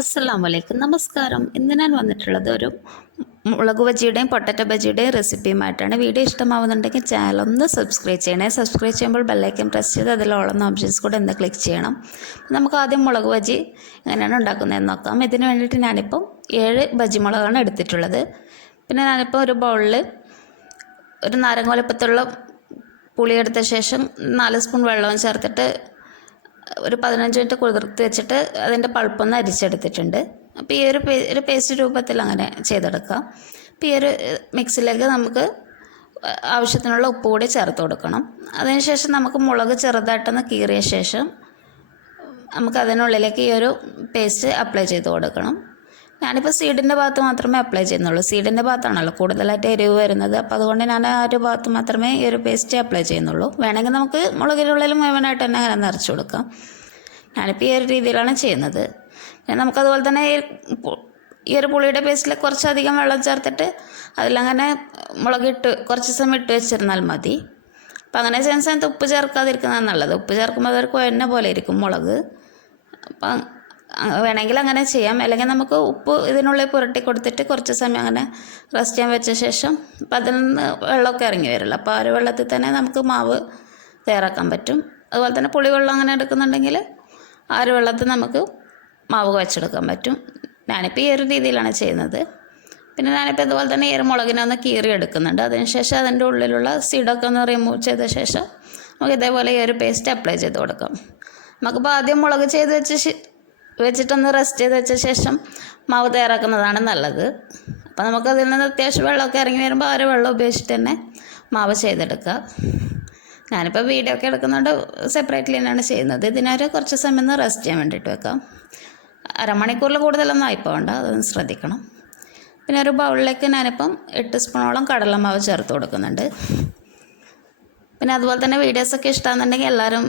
അസ്സലാമലൈക്കും, നമസ്കാരം. ഇന്ന് ഞാൻ വന്നിട്ടുള്ളത് ഒരു മുളക് ബജിയുടെയും പൊട്ടറ്റോ ബജിയുടെയും റെസിപ്പിയുമായിട്ടാണ്. വീഡിയോ ഇഷ്ടമാവുന്നുണ്ടെങ്കിൽ ചാനൽ ഒന്ന് സബ്സ്ക്രൈബ് ചെയ്യണേ. സബ്സ്ക്രൈബ് ചെയ്യുമ്പോൾ ബെല്ലൈക്കൻ പ്രസ് ചെയ്ത് അതിലോളം ഓപ്ഷൻസ് കൂടെ ഒന്ന് ക്ലിക്ക് ചെയ്യണം. നമുക്ക് ആദ്യം മുളക് ബജി എങ്ങനെയാണ് ഉണ്ടാക്കുന്നതെന്ന് നോക്കാം. ഇതിന് വേണ്ടിയിട്ട് ഞാനിപ്പം 7 ബജി മുളകാണ് എടുത്തിട്ടുള്ളത്. പിന്നെ ഞാനിപ്പോൾ ഒരു ബൗളിൽ ഒരു നാരങ്ങ വലുപ്പത്തുള്ള പുളി എടുത്ത ശേഷം 4 സ്പൂൺ വെള്ളവും ചേർത്തിട്ട് ഒരു 15 മിനിറ്റ് കുതിർത്ത് വെച്ചിട്ട് അതിൻ്റെ പൾപ്പൊന്ന് അരിച്ചെടുത്തിട്ടുണ്ട്. അപ്പോൾ ഈ ഒരു പേസ്റ്റ് രൂപത്തിൽ അങ്ങനെ ചെയ്തെടുക്കാം. അപ്പോൾ ഈ ഒരു മിക്സിലേക്ക് നമുക്ക് ആവശ്യത്തിനുള്ള ഉപ്പ് കൂടി ചേർത്ത് കൊടുക്കണം. അതിനുശേഷം നമുക്ക് മുളക് ചെറുതായിട്ടൊന്ന് കീറിയ ശേഷം നമുക്ക് അതിനുള്ളിലേക്ക് ഈ ഒരു പേസ്റ്റ് അപ്ലൈ ചെയ്ത് കൊടുക്കണം. ഞാനിപ്പോൾ സീഡിൻ്റെ ഭാഗത്ത് മാത്രമേ അപ്ലൈ ചെയ്യുന്നുള്ളൂ. സീഡിൻ്റെ ഭാഗത്താണല്ലോ കൂടുതലായിട്ട് എരിവ് വരുന്നത്. അപ്പോൾ അതുകൊണ്ട് ഞാൻ ആ ഒരു ഭാഗത്ത് മാത്രമേ ഈ ഒരു പേസ്റ്റ് അപ്ലൈ ചെയ്യുന്നുള്ളൂ. വേണമെങ്കിൽ നമുക്ക് മുളകിനുള്ളിൽ മുഴുവനായിട്ട് തന്നെ അങ്ങനെ നിറച്ച് കൊടുക്കാം. ഞാനിപ്പോൾ ഈ ഒരു രീതിയിലാണ് ചെയ്യുന്നത്. നമുക്കതുപോലെ തന്നെ ഈ ഒരു പുളിയുടെ പേസ്റ്റിൽ കുറച്ചധികം വെള്ളം ചേർത്തിട്ട് അതിലങ്ങനെ മുളകിട്ട് കുറച്ച് സമയം ഇട്ട് വെച്ചിരുന്നാൽ മതി. അപ്പോൾ അങ്ങനെ ചെയ്യുന്ന സമയത്ത് ഉപ്പ് ചേർക്കാതിരിക്കുന്നതാണ് നല്ലത്. ഉപ്പ് ചേർക്കുമ്പോൾ അതൊരു കുഴഞ്ഞ പോലെ ഇരിക്കും മുളക്. അപ്പം വേണമെങ്കിൽ അങ്ങനെ ചെയ്യാം. അല്ലെങ്കിൽ നമുക്ക് ഉപ്പ് ഇതിനുള്ളിൽ പുരട്ടി കൊടുത്തിട്ട് കുറച്ച് സമയം അങ്ങനെ റെസ്റ്റ് ചെയ്യാൻ വെച്ച ശേഷം അപ്പം അതിൽ നിന്ന് വെള്ളമൊക്കെ ഇറങ്ങി വരില്ല. അപ്പോൾ ആ ഒരു വെള്ളത്തിൽ തന്നെ നമുക്ക് മാവ് തയ്യാറാക്കാൻ പറ്റും. അതുപോലെ തന്നെ പുളിവെള്ളം അങ്ങനെ എടുക്കുന്നുണ്ടെങ്കിൽ ആ ഒരു വെള്ളത്തിൽ നമുക്ക് മാവ് കുഴച്ചെടുക്കാൻ പറ്റും. ഞാനിപ്പോൾ ഈ ഒരു രീതിയിലാണ് ചെയ്യുന്നത്. പിന്നെ ഞാനിപ്പോൾ ഇതുപോലെ തന്നെ ഈ ഒരു മുളകിനെ ഒന്ന് കീറി എടുക്കുന്നുണ്ട്. അതിനുശേഷം അതിൻ്റെ ഉള്ളിലുള്ള സീഡൊക്കെ ഒന്ന് റിമൂവ് ചെയ്ത ശേഷം നമുക്ക് ഇതേപോലെ ഈ ഒരു പേസ്റ്റ് അപ്ലൈ ചെയ്ത് കൊടുക്കാം. നമുക്കിപ്പോൾ ആദ്യം മുളക് ചെയ്ത് വെച്ചിട്ടൊന്ന് റെസ്റ്റ് ചെയ്ത് വെച്ച ശേഷം മാവ് തയ്യാറാക്കുന്നതാണ് നല്ലത്. അപ്പോൾ നമുക്കതിൽ നിന്ന് അത്യാവശ്യം വെള്ളമൊക്കെ ഇറങ്ങി വരുമ്പോൾ ആ ഒരു വെള്ളം ഉപയോഗിച്ചിട്ട് തന്നെ മാവ് ചെയ്തെടുക്കുക. ഞാനിപ്പോൾ വീഡിയോ ഒക്കെ എടുക്കുന്നുണ്ട് സെപ്പറേറ്റ്ലി തന്നെയാണ് ചെയ്യുന്നത്. ഇതിനൊരു കുറച്ച് സമയം ഒന്ന് റെസ്റ്റ് ചെയ്യാൻ വേണ്ടിയിട്ട് വെക്കാം. അരമണിക്കൂറിൽ കൂടുതലൊന്നും ആയിപ്പോകണ്ട, അതൊന്ന് ശ്രദ്ധിക്കണം. പിന്നെ ഒരു ബൗളിലേക്ക് ഞാനിപ്പം 8 സ്പൂണോളം കടലമാവ് ചേർത്ത് കൊടുക്കുന്നുണ്ട്. പിന്നെ അതുപോലെ തന്നെ വീഡിയോസൊക്കെ ഇഷ്ടമാണെന്നുണ്ടെങ്കിൽ എല്ലാവരും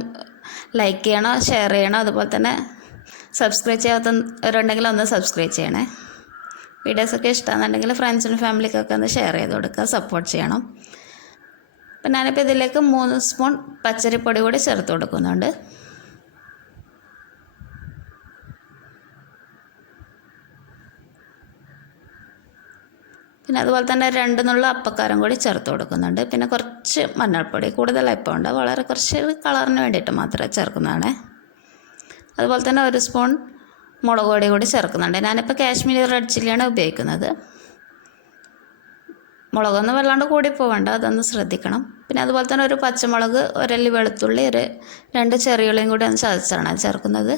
ലൈക്ക് ചെയ്യണം, ഷെയർ ചെയ്യണം. അതുപോലെ തന്നെ സബ്സ്ക്രൈബ് ചെയ്യാത്തവരുണ്ടെങ്കിൽ ഒന്ന് സബ്സ്ക്രൈബ് ചെയ്യണേ. വീഡിയോസൊക്കെ ഇഷ്ടമാണെന്നുണ്ടെങ്കിൽ ഫ്രണ്ട്സിനും ഫാമിലിക്കൊക്കെ ഒന്ന് ഷെയർ ചെയ്ത് കൊടുക്കുക, സപ്പോർട്ട് ചെയ്യണം. അപ്പം ഞാനിപ്പോൾ ഇതിലേക്ക് 3 സ്പൂൺ പച്ചരിപ്പൊടി കൂടി ചേർത്ത് കൊടുക്കുന്നുണ്ട്. പിന്നെ അതുപോലെ തന്നെ 2 നുള്ള അപ്പക്കാരം കൂടി ചേർത്ത് കൊടുക്കുന്നുണ്ട്. പിന്നെ കുറച്ച് മഞ്ഞൾപ്പൊടി, കൂടുതലായി പോകണ്ട, വളരെ കുറച്ച് കളറിന് വേണ്ടിയിട്ട് മാത്രമേ ചേർക്കുന്നതാണ്. അതുപോലെ തന്നെ 1 സ്പൂൺ മുളക് പൊടി കൂടി ചേർക്കുന്നുണ്ട്. ഞാനിപ്പോൾ കാശ്മീരി റെഡ് ചില്ലിയാണ് ഉപയോഗിക്കുന്നത്. മുളകൊന്നും വല്ലാണ്ട് കൂടി പോകണ്ട, അതൊന്ന് ശ്രദ്ധിക്കണം. പിന്നെ അതുപോലെ തന്നെ ഒരു പച്ചമുളക്, 1 അല്ലി വെളുത്തുള്ളി, 2 ചെറിയുള്ളിയും കൂടി ഒന്ന് ചതച്ചാണ് ചേർക്കുന്നത്.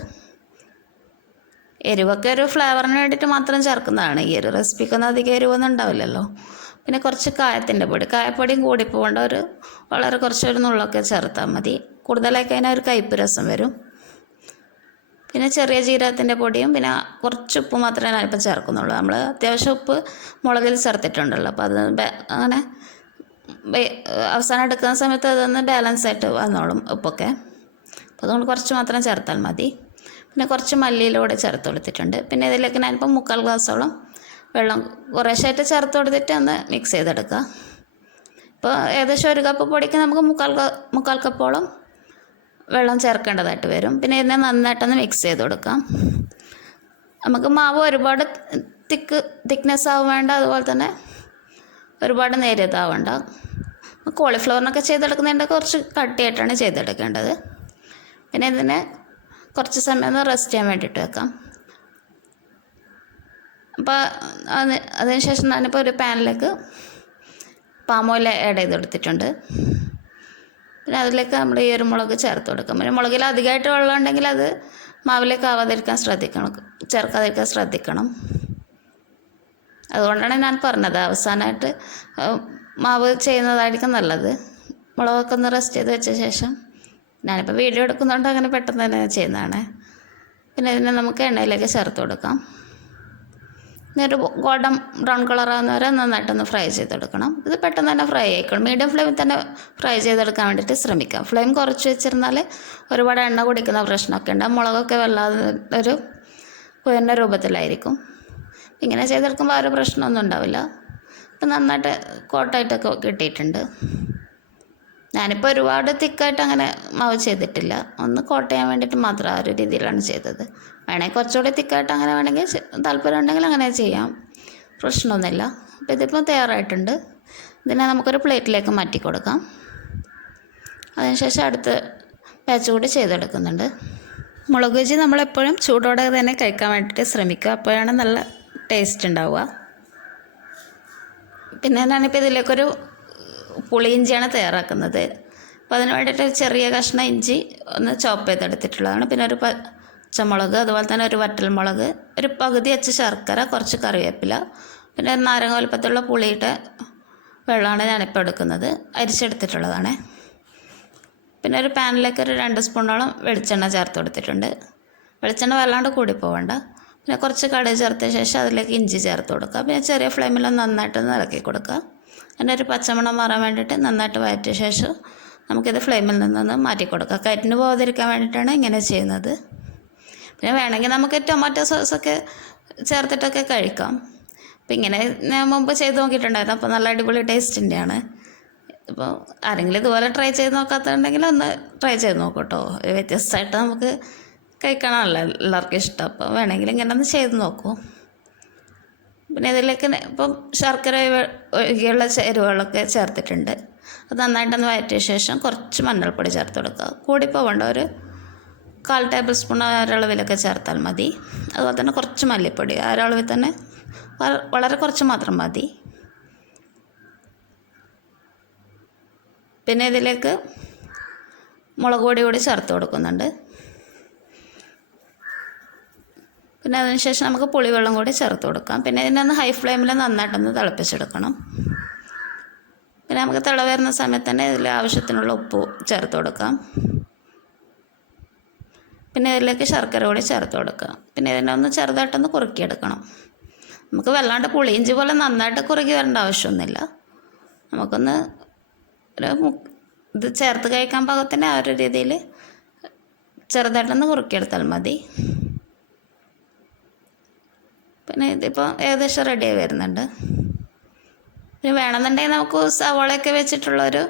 എരിവൊക്കെ ഒരു ഫ്ലേവറിന് വേണ്ടിയിട്ട് മാത്രം ചേർക്കുന്നതാണ്. ഈ ഒരു റെസിപ്പിക്കൊന്നും അധികം എരിവൊന്നും ഉണ്ടാവില്ലല്ലോ. പിന്നെ കുറച്ച് കായപ്പൊടിയും കൂടി പോകേണ്ട, വളരെ കുറച്ചൊരു നുള്ളൊക്കെ ചേർത്താൽ മതി. കൂടുതലായി കഴിഞ്ഞാൽ ഒരു കയ്പ്പ് രസം വരും. പിന്നെ ചെറിയ ജീരകത്തിൻ്റെ പൊടിയും പിന്നെ കുറച്ച് ഉപ്പ് മാത്രമേ ഞാനിപ്പോൾ ചേർക്കുന്നുള്ളൂ. നമ്മൾ അത്യാവശ്യം ഉപ്പ് മുളകിൽ ചേർത്തിട്ടുണ്ടല്ലോ. അപ്പോൾ അത് അങ്ങനെ അവസാനം എടുക്കുന്ന സമയത്ത് അതൊന്ന് ബാലൻസ് ആയിട്ട് വന്നോളും ഉപ്പൊക്കെ. അപ്പോൾ അതുകൊണ്ട് കുറച്ച് മാത്രം ചേർത്താൽ മതി. പിന്നെ കുറച്ച് മല്ലിയിലൂടെ ചേർത്ത് കൊടുത്തിട്ടുണ്ട്. പിന്നെ ഇതിലേക്ക് ഞാനിപ്പോൾ 3/4 ഗ്ലാസോളം വെള്ളം കുറേശ്ശായിട്ട് ചേർത്ത് കൊടുത്തിട്ട് ഒന്ന് മിക്സ് ചെയ്തെടുക്കുക. ഇപ്പോൾ ഏകദേശം 1 കപ്പ് പൊടിക്ക് നമുക്ക് 3/4 കപ്പോളം വെള്ളം ചേർക്കേണ്ടതായിട്ട് വരും. പിന്നെ ഇതിനെ നന്നായിട്ടൊന്ന് മിക്സ് ചെയ്ത് കൊടുക്കാം. നമുക്ക് മാവ് ഒരുപാട് തിക്നെസ് ആവും വേണ്ട, അതുപോലെ തന്നെ ഒരുപാട് നേരിയതാവണ്ട. കോളിഫ്ലവറിനൊക്കെ ചെയ്തെടുക്കുന്നതിൻ്റെ കുറച്ച് കട്ടിയായിട്ടാണ് ചെയ്തെടുക്കേണ്ടത്. പിന്നെ ഇതിനെ കുറച്ച് സമയം ഒന്ന് റെസ്റ്റ് ചെയ്യാൻ വേണ്ടിയിട്ട് വെക്കാം. അപ്പോൾ അതിനുശേഷം ഞാനിപ്പോൾ ഒരു പാനിലേക്ക് പാം ഓയിൽ ആഡ് ചെയ്ത് കൊടുത്തിട്ടുണ്ട്. പിന്നെ അതിലേക്ക് നമ്മൾ ഈ ഒരു മുളക് ചേർത്ത് കൊടുക്കും. പിന്നെ മുളകിൽ അധികമായിട്ട് വെള്ളം ഉണ്ടെങ്കിൽ അത് മാവിലേക്ക് ചേർക്കാതിരിക്കാൻ ശ്രദ്ധിക്കണം. അതുകൊണ്ടാണ് ഞാൻ പറഞ്ഞത് അവസാനമായിട്ട് മാവ് ചെയ്യുന്നതായിരിക്കും നല്ലത്. മുളകൊക്കെ ഒന്ന് റെസ്റ്റ് ചെയ്ത് വെച്ച ശേഷം ഞാനിപ്പോൾ വീഡിയോ എടുക്കുന്നതുകൊണ്ട് അങ്ങനെ പെട്ടെന്ന് തന്നെ ചെയ്യുന്നതാണ്. പിന്നെ ഇതിനെ നമുക്ക് എണ്ണയിലേക്ക് ചേർത്ത് കൊടുക്കാം. ഒരു ഗോൾഡൻ ബ്രൗൺ കളറാകുന്ന വരെ നന്നായിട്ടൊന്ന് ഫ്രൈ ചെയ്തെടുക്കണം. ഇത് പെട്ടെന്ന് തന്നെ ഫ്രൈ ആയിക്കോളും. മീഡിയം ഫ്ലെയിമിൽ തന്നെ ഫ്രൈ ചെയ്തെടുക്കാൻ വേണ്ടിയിട്ട് ശ്രമിക്കാം. ഫ്ലെയിം കുറച്ച് വെച്ചിരുന്നാൽ ഒരുപാട് എണ്ണ കുടിക്കുന്ന പ്രശ്നമൊക്കെ ഉണ്ട്. മുളകൊക്കെ വല്ലാതെ ഒരു കുഴഞ്ഞ രൂപത്തിലായിരിക്കും. ഇങ്ങനെ ചെയ്തെടുക്കുമ്പോൾ ആ ഒരു പ്രശ്നമൊന്നും ഉണ്ടാവില്ല. ഇപ്പം നന്നായിട്ട് കോട്ടായിട്ടൊക്കെ കിട്ടിയിട്ടുണ്ട്. ഞാനിപ്പോൾ ഒരുപാട് തിക്കായിട്ട് അങ്ങനെ മാവ് ചെയ്തിട്ടില്ല, ഒന്ന് കോട്ട് ചെയ്യാൻ വേണ്ടിയിട്ട് മാത്രം ആ ഒരു രീതിയിലാണ് ചെയ്തത്. വേണമെങ്കിൽ കുറച്ചുകൂടി തിക്കായിട്ട് അങ്ങനെ വേണമെങ്കിൽ താല്പര്യം ഉണ്ടെങ്കിൽ അങ്ങനെ ചെയ്യാം, പ്രശ്നമൊന്നുമില്ല. അപ്പോൾ ഇതിപ്പോൾ തയ്യാറായിട്ടുണ്ട്. ഇതിനെ നമുക്കൊരു പ്ലേറ്റിലേക്ക് മാറ്റി കൊടുക്കാം. അതിനുശേഷം അടുത്ത ബാച്ച് കൂടി ചെയ്തെടുക്കുന്നുണ്ട്. മുളക് ബജി നമ്മളെപ്പോഴും ചൂടോടെ തന്നെ കഴിക്കാൻ വേണ്ടിയിട്ട് ശ്രമിക്കുക, അപ്പോഴാണ് നല്ല ടേസ്റ്റ് ഉണ്ടാവുക. പിന്നെ ഞാനിപ്പോൾ ഇതിലേക്കൊരു പുളിയിഞ്ചിയാണ് തയ്യാറാക്കുന്നത്. അപ്പോൾ അതിന് വേണ്ടിയിട്ട് ചെറിയ കഷ്ണം ഇഞ്ചി ഒന്ന് ചോപ്പ് ചെയ്തെടുത്തിട്ടുള്ളതാണ്. പിന്നെ ഒരു പച്ചമുളക്, അതുപോലെ തന്നെ ഒരു വറ്റൽമുളക്, ഒരു പകുതി വെച്ച് ശർക്കര, കുറച്ച് കറിവേപ്പില, പിന്നെ ഒരു നാരങ്ങ വലുപ്പത്തിലുള്ള പുളിയുടെ വെള്ളമാണ് ഞാനിപ്പോൾ എടുക്കുന്നത്, അരിച്ചെടുത്തിട്ടുള്ളതാണ്. പിന്നെ ഒരു പാനിലേക്ക് ഒരു 2 സ്പൂണോളം വെളിച്ചെണ്ണ ചേർത്ത് കൊടുത്തിട്ടുണ്ട്. വെളിച്ചെണ്ണ വല്ലാണ്ട് കൂടി പോകണ്ട. പിന്നെ കുറച്ച് കടുക് ചേർത്ത ശേഷം അതിലേക്ക് ഇഞ്ചി ചേർത്ത് കൊടുക്കുക. പിന്നെ ചെറിയ ഫ്ലെയിമിൽ നന്നായിട്ടൊന്ന് ഇളക്കി കൊടുക്കുക. അതിൻ്റെ ഒരു പച്ചമണം മാറാൻ വേണ്ടിയിട്ട് നന്നായിട്ട് വഴറ്റിയ ശേഷം നമുക്കിത് ഫ്ലെയിമിൽ നിന്നൊന്ന് മാറ്റി കൊടുക്കുക. കരിഞ്ഞു പോകാതിരിക്കാൻ വേണ്ടിയിട്ടാണ് ഇങ്ങനെ ചെയ്യുന്നത്. പിന്നെ വേണമെങ്കിൽ നമുക്ക് ടൊമാറ്റോ സോസൊക്കെ ചേർത്തിട്ടൊക്കെ കഴിക്കാം. അപ്പോൾ ഇങ്ങനെ ഞാൻ മുമ്പ് ചെയ്ത് നോക്കിയിട്ടുണ്ടായിരുന്നു, അപ്പോൾ നല്ല അടിപൊളി ടേസ്റ്റിൻ്റെയാണ്. ഇപ്പോൾ ആരെങ്കിലും ഇതുപോലെ ട്രൈ ചെയ്ത് നോക്കാത്തുണ്ടെങ്കിൽ ഒന്ന് ട്രൈ ചെയ്ത് നോക്കൂ കേട്ടോ. വ്യത്യസ്തമായിട്ട് നമുക്ക് കഴിക്കണമല്ലോ എല്ലാവർക്കും ഇഷ്ടം. അപ്പോൾ വേണമെങ്കിൽ ഇങ്ങനെ ഒന്ന് ചെയ്ത് നോക്കൂ. പിന്നെ ഇതിലേക്ക് ഇപ്പം ശർക്കര ഒഴികെയുള്ള ചേരുവകളൊക്കെ ചേർത്തിട്ടുണ്ട്. അത് നന്നായിട്ടൊന്ന് വഴറ്റിയ ശേഷം കുറച്ച് മഞ്ഞൾപ്പൊടി ചേർത്ത് കൊടുക്കുക. കൂടി പോകേണ്ട ഒരു 1/4 ടേബിൾ സ്പൂൺ ഒരളവിലൊക്കെ ചേർത്താൽ മതി. അതുപോലെ തന്നെ കുറച്ച് മല്ലിപ്പൊടി ആ ഒരളവിൽ തന്നെ വളരെ കുറച്ച് മാത്രം മതി. പിന്നെ ഇതിലേക്ക് മുളക് പൊടി കൂടി ചേർത്ത് കൊടുക്കുന്നുണ്ട്. പിന്നെ അതിനുശേഷം നമുക്ക് പുളിവെള്ളം കൂടി ചേർത്ത് കൊടുക്കാം. പിന്നെ ഇതിനൊന്ന് ഹൈ ഫ്ലെയിമിൽ നന്നായിട്ടൊന്ന് തിളപ്പിച്ചെടുക്കണം. പിന്നെ നമുക്ക് തിള വരുന്ന സമയത്ത് തന്നെ ഇതിൽ ആവശ്യത്തിനുള്ള ഉപ്പ് ചേർത്ത് കൊടുക്കാം. പിന്നെ ഇതിലേക്ക് ശർക്കര കൂടി ചേർത്ത് കൊടുക്കാം. പിന്നെ ഇതിനൊന്ന് ചെറുതായിട്ടൊന്ന് കുറുക്കിയെടുക്കണം. നമുക്ക് വല്ലാണ്ട് പുളിയിഞ്ചി പോലെ നന്നായിട്ട് കുറുക്കി വരേണ്ട ആവശ്യമൊന്നുമില്ല. നമുക്കൊന്ന് ഇത് ചേർത്ത് കഴിക്കാൻ പാകത്തിന് ആ ഒരു രീതിയിൽ ചെറുതായിട്ടൊന്ന് കുറുക്കിയെടുത്താൽ മതി. പിന്നെ ഇതിപ്പോൾ ഏകദേശം റെഡിയായി വരുന്നുണ്ട്. പിന്നെ വേണമെന്നുണ്ടെങ്കിൽ നമുക്ക് സവാളയൊക്കെ വെച്ചിട്ടുള്ളൊരു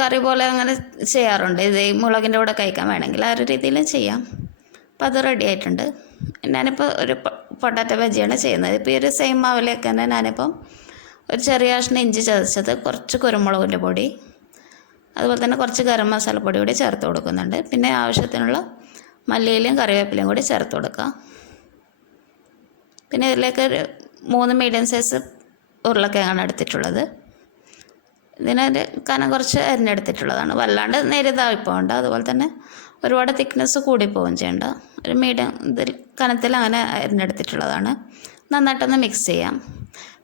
കറി പോലെ അങ്ങനെ ചെയ്യാറുണ്ട്. ഇത് മുളകിൻ്റെ കൂടെ കഴിക്കാൻ വേണമെങ്കിൽ ആ ഒരു രീതിയിൽ ചെയ്യാം. അപ്പോൾ അത് റെഡി ആയിട്ടുണ്ട്. ഞാനിപ്പോൾ ഒരു പൊട്ടാറ്റോ ബജിയാണ് ചെയ്യുന്നത്. ഇപ്പോൾ ഈ ഒരു സെയിം മാവിലേക്ക് തന്നെ ഞാനിപ്പം ഒരു ചെറിയ കഷ്ണം ഇഞ്ചി ചതച്ചത്, കുറച്ച് കുരുമുളകിൻ്റെ പൊടി, അതുപോലെ തന്നെ കുറച്ച് ഗരം മസാലപ്പൊടി കൂടി ചേർത്ത് കൊടുക്കുന്നുണ്ട്. പിന്നെ ആവശ്യത്തിനുള്ള മല്ലിയിലയും കറിവേപ്പിലയും കൂടി ചേർത്ത് കൊടുക്കുക. പിന്നെ ഇതിലേക്ക് ഒരു 3 മീഡിയം സൈസ് ഉരുളക്കിഴങ്ങാണ് എടുത്തിട്ടുള്ളത്. ഇതിനൊരു കനം കുറച്ച് അരിഞ്ഞെടുത്തിട്ടുള്ളതാണ്. വല്ലാണ്ട് നേരിയതായി പോകണ്ട, അതുപോലെ തന്നെ ഒരുപാട് തിക്നെസ് കൂടിപ്പോവുകയും ചെയ്യേണ്ട. ഒരു മീഡിയം ഇതിൽ കനത്തിൽ അങ്ങനെ അരിഞ്ഞെടുത്തിട്ടുള്ളതാണ്. നന്നായിട്ടൊന്ന് മിക്സ് ചെയ്യാം.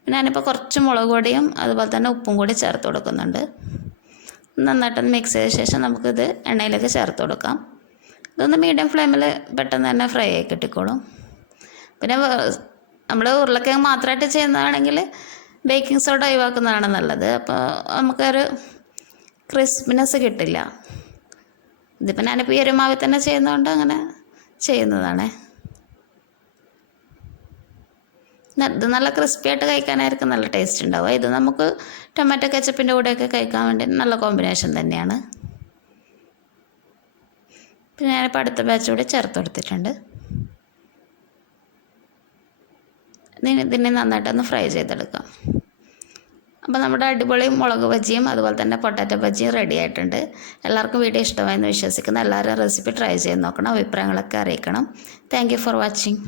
പിന്നെ ഞാനിപ്പോൾ കുറച്ച് മുളക് പൊടിയും അതുപോലെ തന്നെ ഉപ്പും കൂടി ചേർത്ത് കൊടുക്കുന്നുണ്ട്. നന്നായിട്ടൊന്ന് മിക്സ് ചെയ്ത ശേഷം നമുക്കിത് എണ്ണയിലേക്ക് ചേർത്ത് കൊടുക്കാം. ഇതൊന്ന് മീഡിയം ഫ്ലെയിമിൽ പെട്ടെന്ന് തന്നെ ഫ്രൈ ആയി കിട്ടിക്കോളും. പിന്നെ നമ്മൾ ഉരുളക്കിഴങ്ങ് മാത്രമായിട്ട് ചെയ്യുന്നതാണെങ്കിൽ ബേക്കിംഗ് സോഡ ഒഴിവാക്കുന്നതാണ് നല്ലത്. അപ്പോൾ നമുക്കൊരു ക്രിസ്പിനെസ് കിട്ടില്ല. ഇതിപ്പോൾ ഞാനിപ്പോൾ ഈ ഒരു മാവിൽ തന്നെ ചെയ്യുന്നതുകൊണ്ട് അങ്ങനെ ചെയ്യുന്നതാണ്. ഇത് നല്ല ക്രിസ്പി ആയിട്ട് കഴിക്കാനായിരിക്കും നല്ല ടേസ്റ്റ് ഉണ്ടാവുക. ഇത് നമുക്ക് ടൊമാറ്റോ കെച്ചപ്പിൻ്റെ കൂടെയൊക്കെ കഴിക്കാൻ വേണ്ടി നല്ല കോമ്പിനേഷൻ തന്നെയാണ്. പിന്നെ ഞാനിപ്പോൾ അടുത്ത ബാച്ച് കൂടി ചേർത്ത് കൊടുത്തിട്ടുണ്ട്. ഇതിനെ നന്നായിട്ടൊന്ന് ഫ്രൈ ചെയ്തെടുക്കാം. അപ്പോൾ നമ്മുടെ അടിപൊളി മുളക് ബജിയും അതുപോലെ തന്നെ പൊട്ടാറ്റോ ബജിയും റെഡി ആയിട്ടുണ്ട്. എല്ലാവർക്കും വീഡിയോ ഇഷ്ടമായെന്ന് വിശ്വസിക്കുന്നു. എല്ലാവരും റെസിപ്പി ട്രൈ ചെയ്ത് നോക്കണം, അഭിപ്രായങ്ങളൊക്കെ അറിയിക്കണം. Thank you for watching.